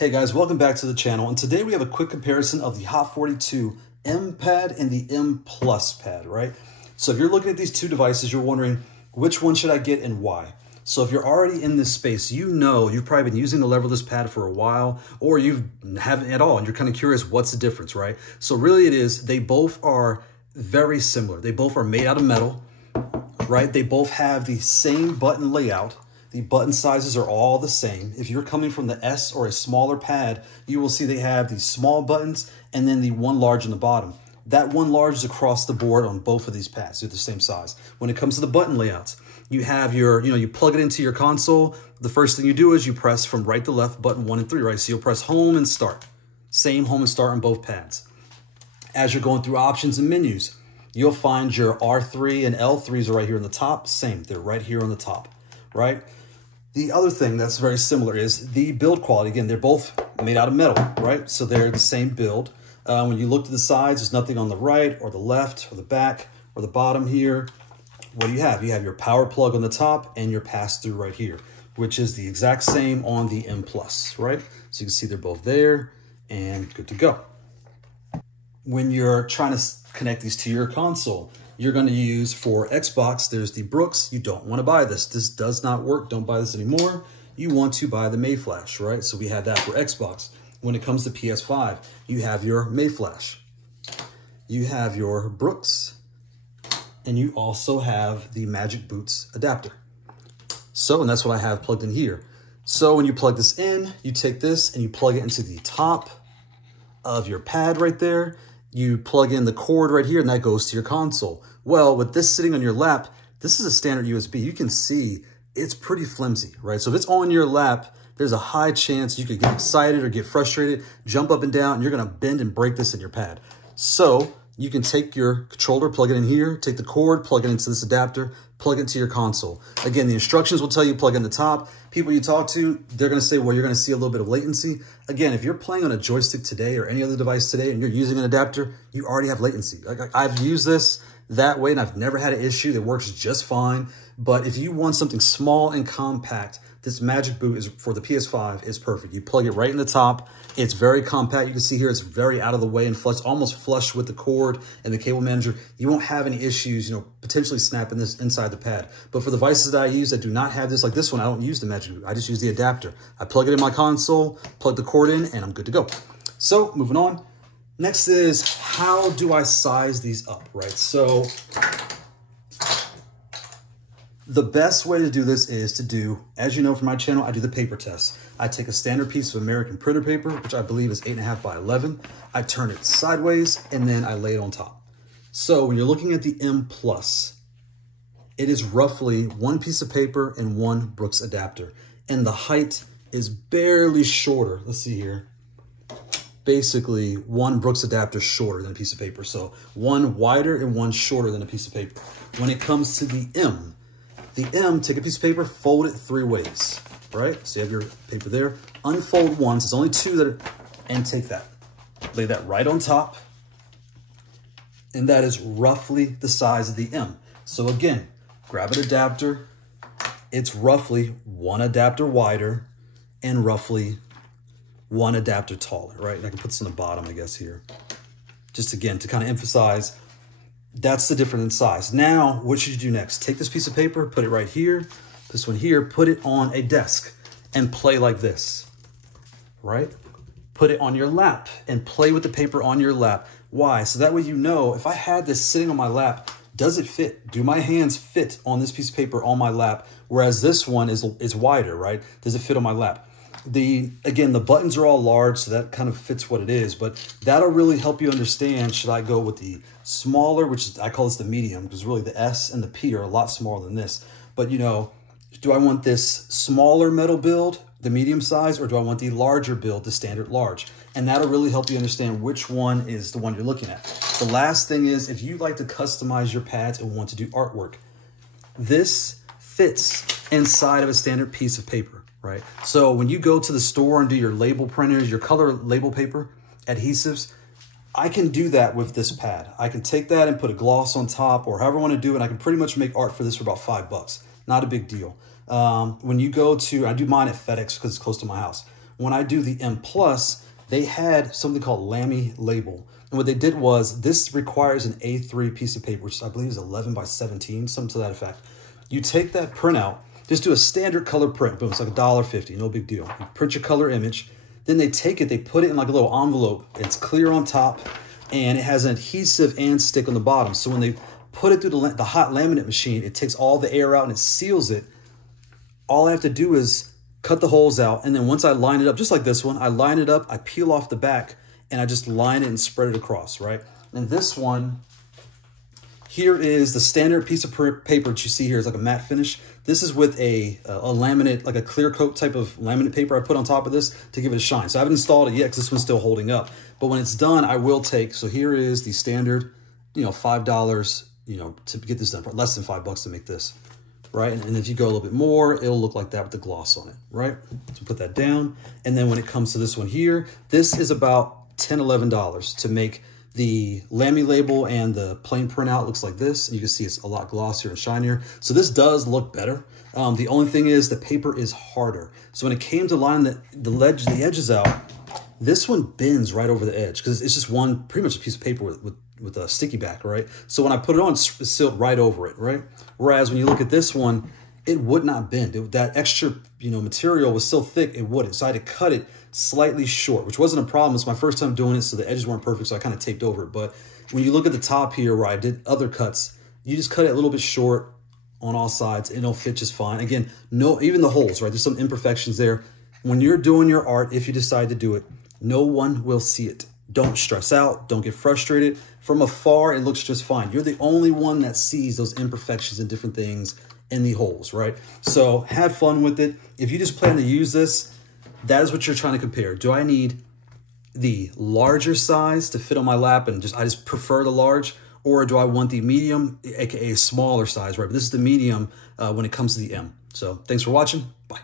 Hey guys, welcome back to the channel, and today we have a quick comparison of the Haute42 M pad and the M Plus pad, right? So if you're looking at these two devices, you're wondering which one should I get and why. So if you're already in this space, you know you've probably been using the leverless pad for a while, or you haven't at all, and you're kind of curious what's the difference, right? So really it is, they both are very similar. They both are made out of metal, right? They both have the same button layout. The button sizes are all the same. If you're coming from the S or a smaller pad, you will see they have these small buttons and then the one large in the bottom. That one large is across the board on both of these pads. They're the same size. When it comes to the button layouts, you have your, you plug it into your console. The first thing you do is you press from right to left button 1 and 3, right? So you'll press home and start. Same home and start on both pads. As you're going through options and menus, you'll find your R3 and L3s are right here on the top. Same, they're right here on the top, right? The other thing that's very similar is the build quality. Again, they're both made out of metal, right? So they're the same build. When you look to the sides, there's nothing on the right or the left or the back or the bottom here. What do you have? You have your power plug on the top and your pass-through right here, which is the exact same on the M Plus, right? So you can see they're both there and good to go. When you're trying to connect these to your console, you're going to use for Xbox, there's the Brooks. You don't want to buy this. This does not work. Don't buy this anymore. You want to buy the Mayflash, right? So we have that for Xbox. When it comes to PS5, you have your Mayflash. You have your Brooks. And you also have the MagicBoots Adapter. So, and that's what I have plugged in here. So when you plug this in, you take this and you plug it into the top of your pad right there. You plug in the cord right here and that goes to your console. Well, with this sitting on your lap, this is a standard USB. You can see it's pretty flimsy, right? So if it's on your lap, there's a high chance you could get excited or get frustrated, jump up and down, and you're gonna bend and break this in your pad. So you can take your controller, plug it in here, take the cord, plug it into this adapter, plug it into your console. Again, the instructions will tell you plug in the top. People you talk to, they're gonna say, well, you're gonna see a little bit of latency. Again, if you're playing on a joystick today or any other device today and you're using an adapter, you already have latency. Like I've used this that way and I've never had an issue. It works just fine. But if you want something small and compact, this MagicBoot is for the PS5 is perfect. You plug it right in the top. It's very compact. You can see here it's very out of the way and flush, almost flush with the cord and the cable manager. You won't have any issues, potentially snapping this inside the pad. But for the devices that I use that do not have this, like this one, I don't use the MagicBoot. I just use the adapter. I plug it in my console, plug the cord in, and I'm good to go. So moving on. Next is, how do I size these up, right? So the best way to do this is to do, as you know from my channel, I do the paper test. I take a standard piece of American printer paper, which I believe is 8.5 by 11. I turn it sideways and then I lay it on top. So when you're looking at the M Plus, it is roughly one piece of paper and one Brooks adapter. And the height is barely shorter. Let's see here. Basically one Brooks adapter shorter than a piece of paper. So one wider and one shorter than a piece of paper. When it comes to the M, take a piece of paper, fold it 3 ways, right? So you have your paper there, unfold once, it's only 2 that are, and take that. Lay that right on top. And that is roughly the size of the M. So again, grab an adapter. It's roughly one adapter wider and roughly one adapter taller, right? And I can put this on the bottom, I guess, here. Just again, to kind of emphasize, that's the difference in size. Now, what should you do next? Take this piece of paper, put it right here, this one here, put it on a desk and play like this, right? Put it on your lap and play with the paper on your lap. Why? So that way you know, if I had this sitting on my lap, does it fit? Do my hands fit on this piece of paper on my lap? Whereas this one is wider, right? Does it fit on my lap? Again, the buttons are all large, so that kind of fits what it is, but that'll really help you understand, should I go with the smaller, which is, I call this the medium, because really the S and the P are a lot smaller than this. But do I want this smaller metal build, the medium size, or do I want the larger build, the standard large? And that'll really help you understand which one is the one you're looking at. The last thing is, if you like to customize your pads and want to do artwork, this fits inside of a standard piece of paper. Right? So when you go to the store and do your label printers, your color label paper, adhesives, I can do that with this pad. I can take that and put a gloss on top or however I want to do it. I can pretty much make art for this for about $5. Not a big deal. When you go to, I do mine at FedEx because it's close to my house. when I do the M Plus, they had something called Lamy Label. And what they did was, this requires an A3 piece of paper, which I believe is 11 by 17, something to that effect. You take that printout, just do a standard color print, boom, it's like $1.50, no big deal. You print your color image, then they take it, they put it in like a little envelope, it's clear on top, and it has an adhesive and stick on the bottom. So when they put it through the hot laminate machine, it takes all the air out and it seals it. All I have to do is cut the holes out, and then once I line it up, just like this one, I line it up, I peel off the back, and I just line it and spread it across, right? And this one, here is the standard piece of paper that you see here. It's like a matte finish. This is with a laminate, like a clear coat type of laminate paper I put on top of this to give it a shine. So I haven't installed it yet because this one's still holding up. But when it's done, I will take, so here is the standard, $5, to get this done, less than $5 to make this, right? And if you go a little bit more, it'll look like that with the gloss on it, right? So put that down. And then when it comes to this one here, this is about $10, $11 to make the Lamy label, and the plain printout looks like this. And you can see it's a lot glossier and shinier. So this does look better. The only thing is the paper is harder. So when it came to line the edges out, this one bends right over the edge because it's just pretty much a piece of paper with a sticky back, right? So when I put it on, it's sealed right over it, right? Whereas when you look at this one, it would not bend. That extra, material was so thick, it wouldn't. So I had to cut it slightly short, which wasn't a problem. It's my first time doing it, so the edges weren't perfect, so I kind of taped over it. But when you look at the top here where I did other cuts, you just cut it a little bit short on all sides, and it'll fit just fine. Again, even the holes, right? There's some imperfections there. When you're doing your art, if you decide to do it, no one will see it. Don't stress out. Don't get frustrated. From afar, it looks just fine. You're the only one that sees those imperfections and different things in the holes, right? So have fun with it. If you just plan to use this, that is what you're trying to compare. Do I need the larger size to fit on my lap and I just prefer the large, or do I want the medium, aka smaller size, right? But this is the medium when it comes to the M. So thanks for watching. Bye.